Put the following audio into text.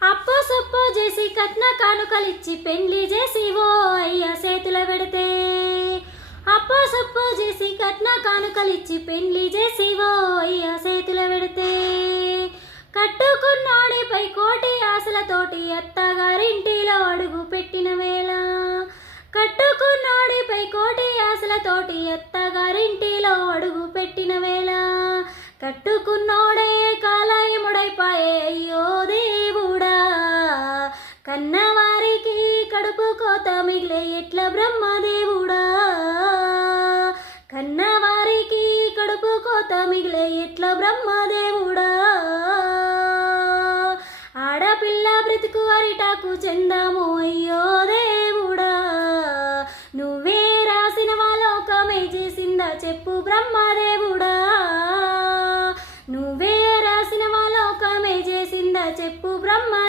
అప్పో సొప్పో చేసి కట్న కానుకలిచ్చి పెండ్లి చేసి ఓ అయ్య చేతుల పెడితే, అప్పో సొప్పో చేసి కట్న కానుకలిచ్చి పెండ్లి చేసి ఓ అయ్య చేతుల పెడితే, కట్టుకున్నోడిపై కోటి ఆశలతోటి అత్తగారింటిలో అడుగు పెట్టిన వేళ, కట్టుకున్నోడిపై కోటి ఆశలతోటి అత్తగారింటిలో అడుగు పెట్టిన వేళ, కట్టుకున్నోడే కాలయముడైపాయే అయ్యో దేవుడా, కన్నవారికి కడుపు కోత మిగిలే ఎట్ల బ్రహ్మదేవుడా, కన్నవారికి కడుపు కోత మిగిలే ఎట్ల బ్రహ్మదేవుడా, ఆడపిల్ల బ్రతుకు అరిటాకు చెందాము అయ్యో దేవుడా, నువ్వే రాసిన లోకమే చేసిందా చెప్పు బ్రహ్మదేవుడా, నువ్వే రాసిన లోకమే చేసిందా చెప్పు బ్రహ్మ